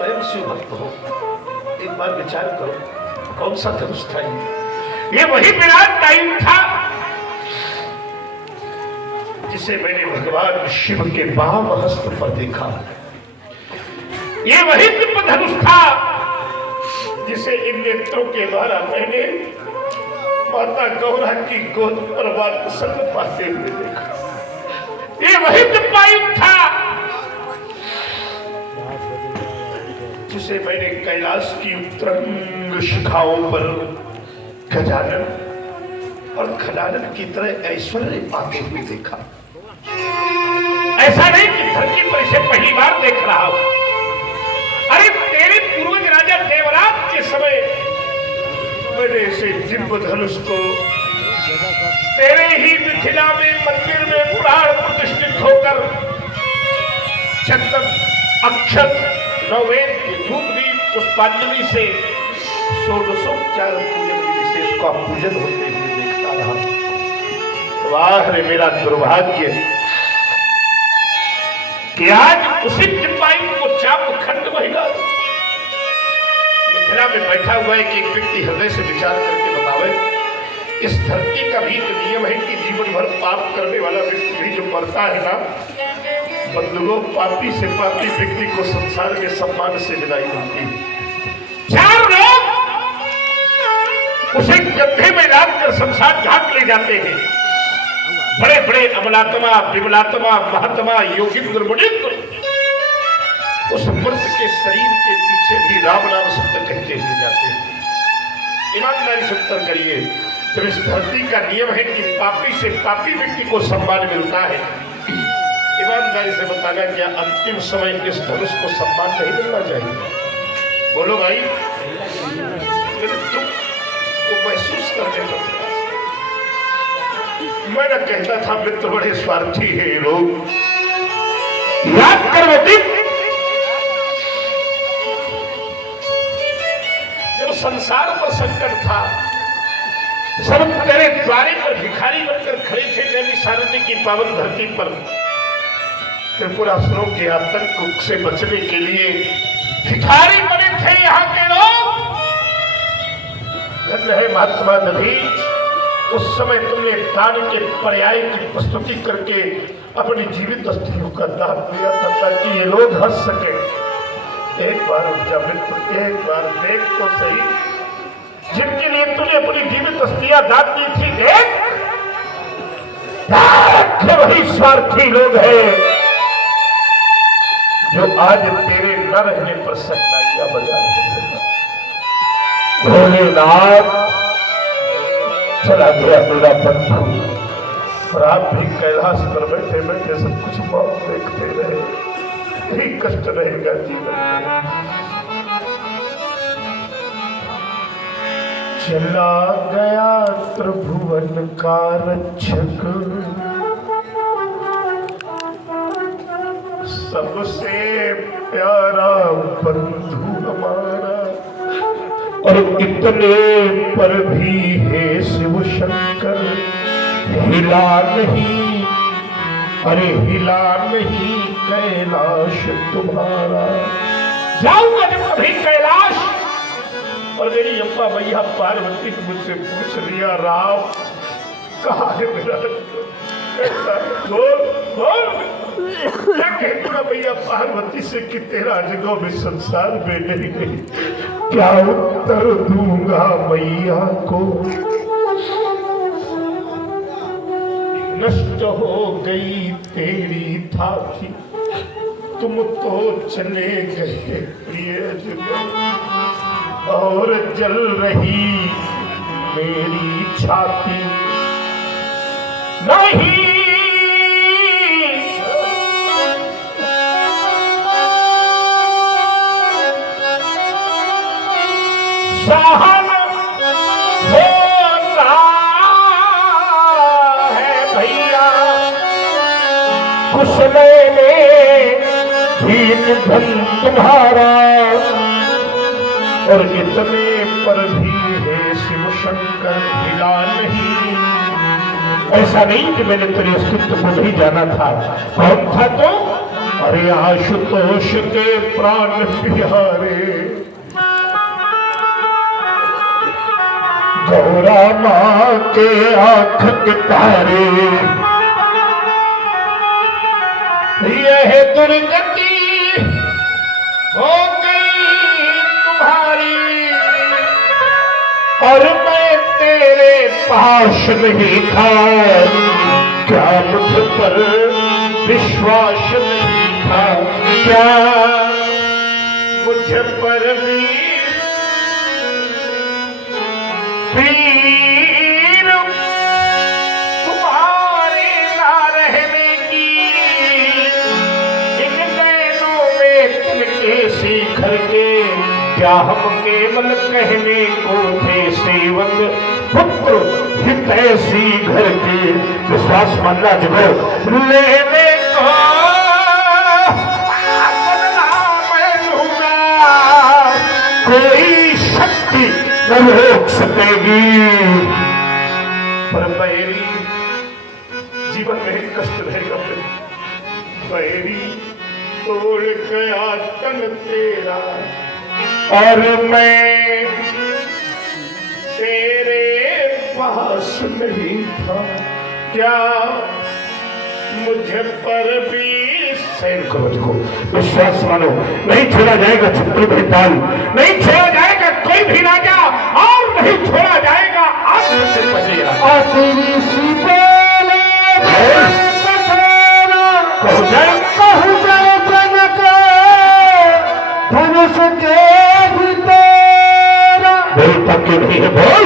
स्वयं शिव भक्त हो, एक बार विचार करो कौन सा धनुष था ये वही विराट टाइम था जिसे मैंने भगवान शिव के वाम हस्त पर देखा। ये वही दिव्य धनुष था जिसे इन नेत्रों के द्वारा मैंने माता गौरा की गोद पर वात्सल्य पाते हुए देखा। ये वही दिव्य था जिसे मैंने कैलाश की उत्तरंग शिखाओं पर गजानन और खजानन की तरह ऐश्वर्य पाते हुए देखा। ऐसा नहीं कि धरती पर इसे पहली बार देख रहा हूं। अरे तेरे पूर्वज राजा देवराज के समय मैंने इसे दिव्य धनुष को तेरे ही मिथिला में मंदिर में प्राण प्रतिष्ठित होकर चंदन अक्षत नववेद की धूप दीप पुष्पांजलि से षोडशोपचार पूजन विधि से इसका पूजन होते हुए देखता रहा। वाह रे मेरा दुर्भाग्य कि आज उसी टिप्पाई को चाप खंड महिला मिथिला में बैठा हुआ है कि एक व्यक्ति हृदय से विचार करके बतावे। इस धरती का भी तो नियम है कि जीवन भर पाप करने वाला व्यक्ति भी जो मरता है ना, बंधुओं, पापी से पापी व्यक्ति को संसार के सम्मान से विदाई मिलती है। चार लोग उसे गड्ढे में डालकर शमशान घाट ले जाते हैं। बड़े बड़े अमलात्मा विमलात्मा महात्मा योगिंद्र मुनिंद्र उस मृत के शरीर के पीछे भी राम नाम शब्द कहते हुए जाते हैं। ईमानदारी से उत्तर करिए, तो इस धरती का नियम है कि पापी से पापी व्यक्ति को सम्मान मिलता है। ईमानदारी से बताना, क्या अंतिम समय इस धनुष को सम्मान नहीं मिलना चाहिए? बोलो भाई, तुम को महसूस करने का मैं न कहता था मित्र बड़े स्वार्थी है ये लोग। याद करो जब संसार पर संकट था, सब तेरे द्वारे पर भिखारी बनकर खड़े थे देवी सारण्य की पावन धरती पर। त्रिपुरासुरों के आतंक से बचने के लिए भिखारी बने थे यहाँ के लोग। धन्य है महात्मा नदी, उस समय तुमने दान के पर्याय की प्रस्तुति करके अपनी जीवित अस्थियों का दान दिया था ताकि ये लोग हंस सके। एक बार उनका मित्र, एक बार देख तो सही, जिनके लिए तूने अपनी जीवित अस्थियां दान दी थी, देख वही स्वार्थी लोग हैं जो आज तेरे न रहने पर सन्नाइयां बजा रहे हैं। भोलेनाथ, चला गया मेरा बंधु, और आप भी कैलाश पर बैठे बैठे सब कुछ मौत देखते रहे। यही कष्ट रहेगा जीवन में। चला गया त्रिभुवन का रक्षक, सबसे प्यारा बंधु हमारा, और इतने पर भी है शिव शंकर हिला नहीं, अरे हिला नहीं कैलाश तुम्हारा। जाऊंगा जब कभी कैलाश, और मेरी अम्मा मैया पार्वती ने मुझसे पूछ लिया, राम कहाँ है मेरा, बोल बोल क्या कहूँगा भैया पार्वती से कि तेरा जगह में संसार में नहीं गई, क्या उत्तर दूंगा मैया को। नष्ट हो गई तेरी थाकी, तुम तो चले गए प्रिय जगह, और जल रही मेरी छाती नहीं। सहन होता है भैया, कुछ लेने भी निधन तुम्हारा, और इतने पर भी है शिव शंकर हिला नहीं। ऐसा नहीं कि मैंने तेरे अस्तित्व को नहीं जाना था। कौन था तो? अरे आशुतोष के प्राण प्यारे गौरा माँ के आँख के तारे, यह दुर्गति हो गई तुम्हारी और मैं तेरे पास नहीं था। क्या मुझ पर विश्वास नहीं था? क्या मुझ पर भी पीर तुम्हारे ना रहने की इन नैनों में तिनके सी घर के क्या हम केवल कहने को थे सेवक पुत्र हितैषी घर के। विश्वास मानना जब लेने को कोई शक्ति न रोक सकेगी, पर मेरी जीवन में कष्ट रहेगा। मेरी तोड़ गया तन तेरा और मैं तेरे पास नहीं था। क्या मुझे पर भी सैन करो को विश्वास मानो, नहीं छोड़ा जाएगा छत्र भेदान, नहीं छोड़ा जाएगा कोई भी राजा और नहीं छोड़ा जाएगा आगे से बचेगा। धनुष के बोलता क्यों नहीं है? बोल।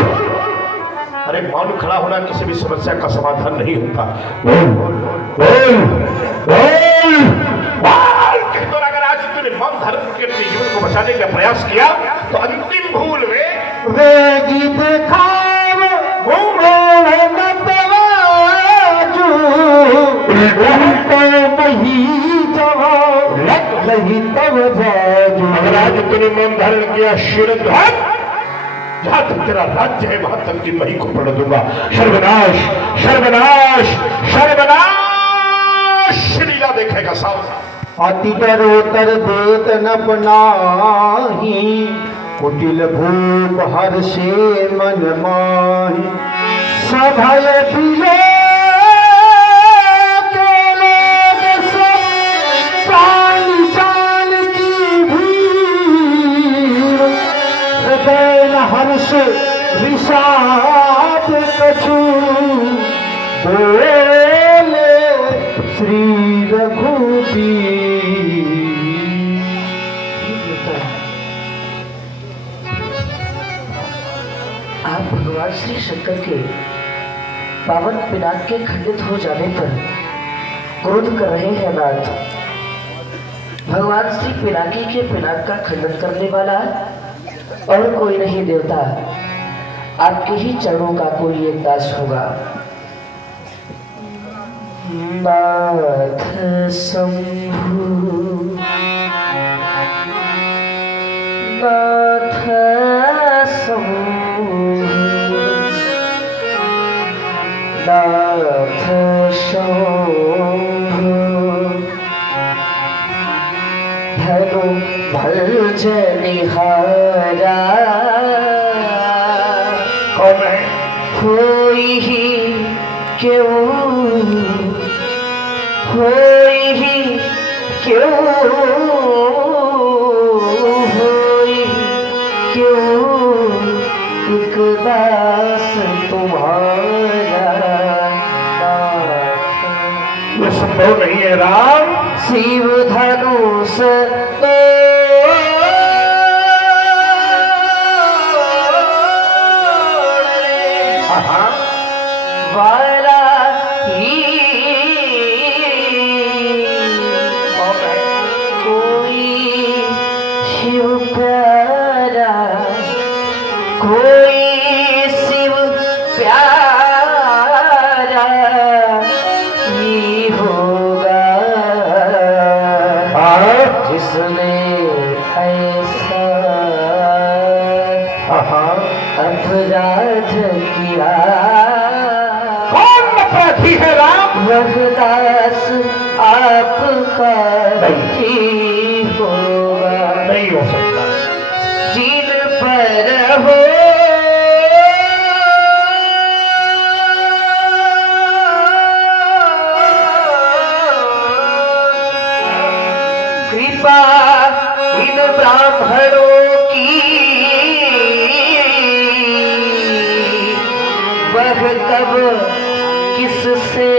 अरे मौन खड़ा होना किसी भी समस्या का समाधान नहीं होता। बोल बोल बोल बोल। तो अगर आज तूने मौन धारण करके अपने जीवन को बचाने का प्रयास किया तो अंतिम भूल वे गीत अगर आज तूने मौन धारण किया शिरध्वज जहां तक तेरा राज्य है वहां तक की मही को पढ़ दूंगा। सर्वनाश सर्वनाश सर्वनाश लीला देखेगा साहब। अति डरोतर देत न पनाही कुटिल भूप हर से मन माही सभय प्रिय हर्ष विषाद कछु बोले श्री रघुबीर। आप भगवान श्री शंकर के पावन पिनाक के खंडित हो जाने पर क्रोध कर रहे हैं नाथ। भगवान श्री पिनाकी के पिनाक का खंडन करने वाला और कोई नहीं देवता, आपके ही चरणों का कोई एक दास होगा। नाथ शंभु नाथ शंभु नाथ शंभु धनु भज निहारा कौन है? कोई ही क्यों कोई ही क्यों होई क्यों एक दास तुम्हारा। ये संभव नहीं है राम। शिव धनुष वाला ही कोई शिव प्यारा कोई शिव प्यारा ही होगा जिसने ऐसा अपराध किया। कौन अपराधी है राम? रघुदास आपका ही होगा, नहीं हो सकता। जिन पर हो कृपा इन ब्राह्मणों की, वह कब किससे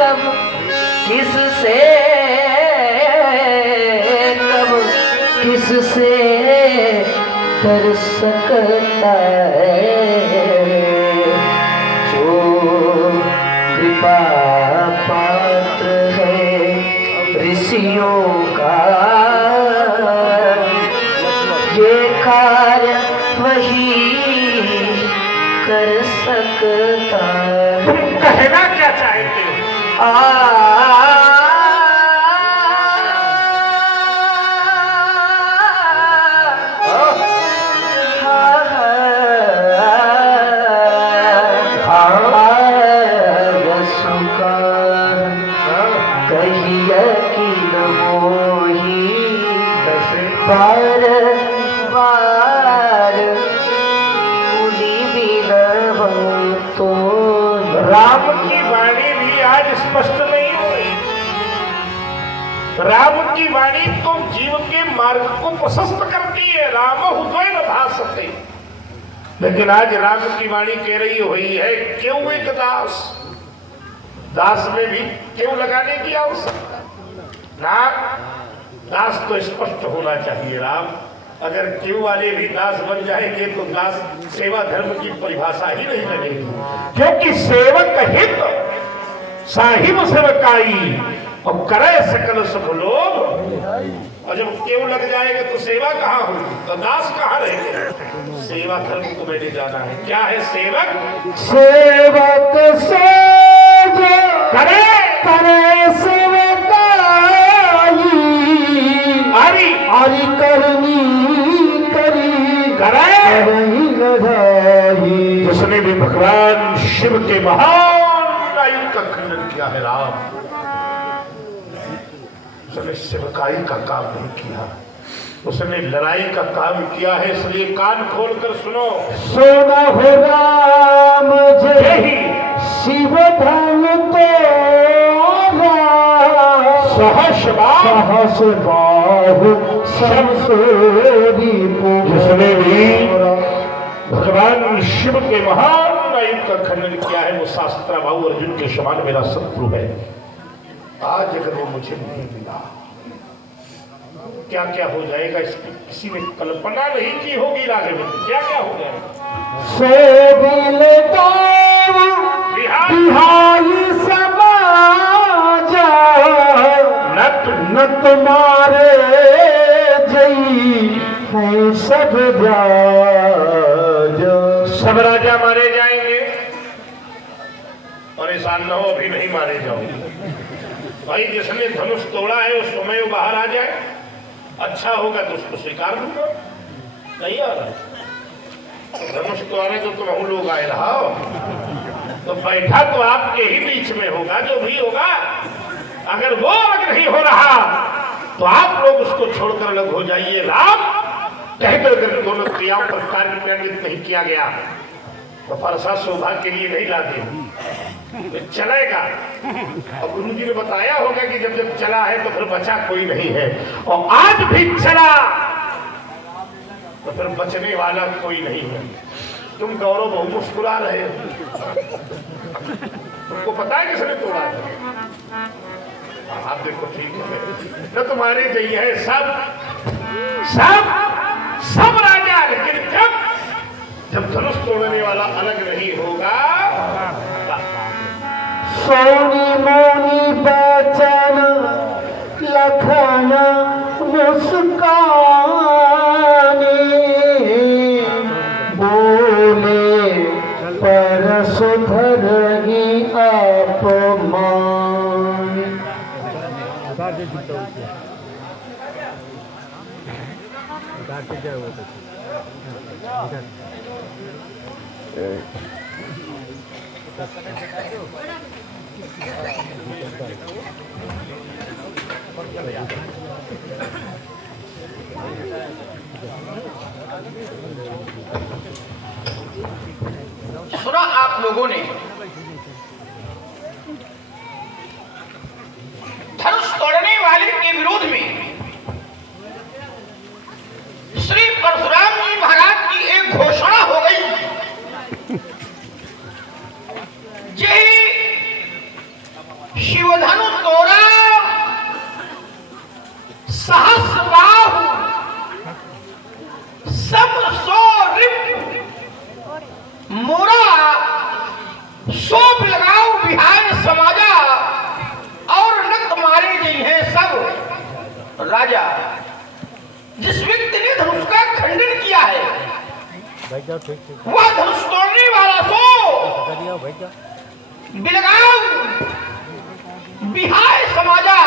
कब किससे कब किससे कर सकता है, जो कृपा पात्र है ऋषियों का, ये कार्य वही कर सकता है। तुम कहना क्या चाहते हो? बार बार उन्हीं बिना तो राम की वाणी भी आज स्पष्ट नहीं हुई। राम की वाणी तो जीव के मार्ग को प्रशस्त करती है। राम हृदय न भासते, लेकिन आज राम की वाणी कह रही हुई है क्यों एक दास, दास में भी क्यों लगाने की आवश्यकता ना, दास तो स्पष्ट होना चाहिए। राम अगर क्यों वाले भी दास बन जाएंगे तो दास सेवा धर्म की परिभाषा ही नहीं लगेगी, क्योंकि सेवक हित साहिब सेवकाई और करे सकल सब लोग। और जब क्यों लग जाएगा तो सेवा कहाँ होगी, तो दास कहाँ रहेंगे। सेवा धर्म को मैंने जाना है। क्या है सेवक? सेवक से करे करे सेवकाई, हरि हरि करनी करी करे करही लड़ाई। उसने भी भगवान शिव के महान आयु का खंडन किया है। राम उसने सेवकाई का काम नहीं किया, उसने लड़ाई का काम किया है। इसलिए कान खोलकर सुनो, सोना हो राम जय शिव धन तो सहस सहस बाहु समसोरी जिसने भी भगवान शिव के महान आयु का खंडन किया है वो शास्त्राबाहु अर्जुन के समान मेरा शत्रु है। आज अगर वो मुझे नहीं मिला क्या क्या हो जाएगा इसकी किसी ने कल्पना नहीं की होगी। राघव क्या क्या हो जाएगा। सोबिल बिहाई समाज नत नत मारे जई है सब राज। सब राजा मारे जाएंगे, परेशान न हो, अभी नहीं मारे जाओगे भाई। जिसने धनुष तोड़ा है उस समय वो बाहर आ जाए, अच्छा होगा तो उसको स्वीकार दूंगा। नहीं आ रहा धनुष तो आ रहे तो तुम लोग आए रहा हो, तो बैठा तो आपके ही बीच में होगा जो भी होगा। अगर वो अलग नहीं हो रहा तो आप लोग उसको छोड़कर अलग हो जाइए। राम कहकर दोनों क्रियाओं पर कार्य क्रियान्वित नहीं किया गया तो परसा शोभा के लिए नहीं लाते, तो चलेगा। और गुरु जी ने बताया होगा कि जब जब चला है तो फिर बचा कोई नहीं है, और आज भी चला तो फिर बचने वाला कोई नहीं है। तुम गौरव बहुत मुस्कुरा रहे हो, तुमको पता है किसने तोड़ा है? आप देखो ठीक है, तो तुम्हारे जई है सब सब सब राजा, लेकिन जब धनुष तोड़ने वाला अलग नहीं होगा। सोनी मोनी बचन लखन मुस्काने बोले परस धरही अपमान। सुना आप लोगों ने धनुष तोड़ने वाले के विरोध में श्री परशुराम जी महाराज की एक घोषणा हो गई। जय शिवधनु तोड़ा सहस्र बाहु सब सो रिप मोरा सोप लगाओ बिहार समाजा और नक मारे गई है सब राजा। जिस व्यक्ति ने धनुष का खंडन किया है वह धनुष तोड़ने वाला सो बिलगाओ बिहार समाजा